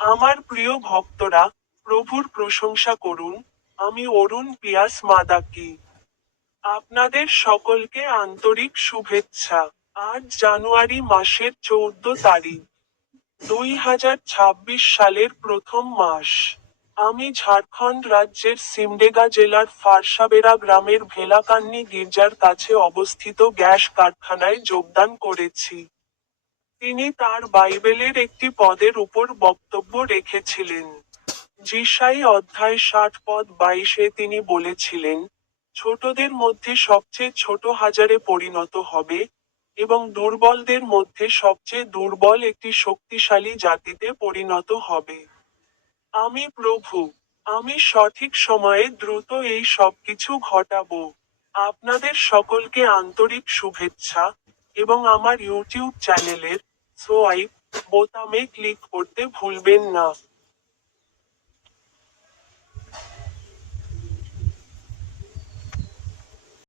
আমার প্রিয় ভক্তরা, প্রভুর প্রশংসা করুন। আমি অরুণ পিয়াস মাদাকি। আপনাদের সকলকে আন্তরিক শুভেচ্ছা। আজ জানুয়ারি মাসের 14 তারিখ, 2026 সালের প্রথম মাস। আমি ঝাড়খণ্ড রাজ্যের সিমডেগা জেলার ফারসাবেরা গ্রামের ভেলাকান্নি গির্জার কাছে অবস্থিত গ্যাস কারখানায় যোগদান করেছি। তিনি তার বাইবেলের একটি পদের উপর বক্তব্য রেখেছিলেন। যিশাই অধ্যায় 60 পদ 22-এ তিনি বলেছিলেন, ছোটদের মধ্যে সবচেয়ে ছোট হাজারে পরিণত হবে, এবং দুর্বলদের মধ্যে সবচেয়ে দুর্বল একটি শক্তিশালী জাতিতে পরিণত হবে। আমি প্রভু। আমি সঠিক সময়ে দ্রুত এই সবকিছু ঘটাবো। আপনাদের সকলকে আন্তরিক শুভেচ্ছা, এবং আমার ইউটিউব চ্যানেলের সোয়াইপ বোতামে ক্লিক করতে ভুলবেন না।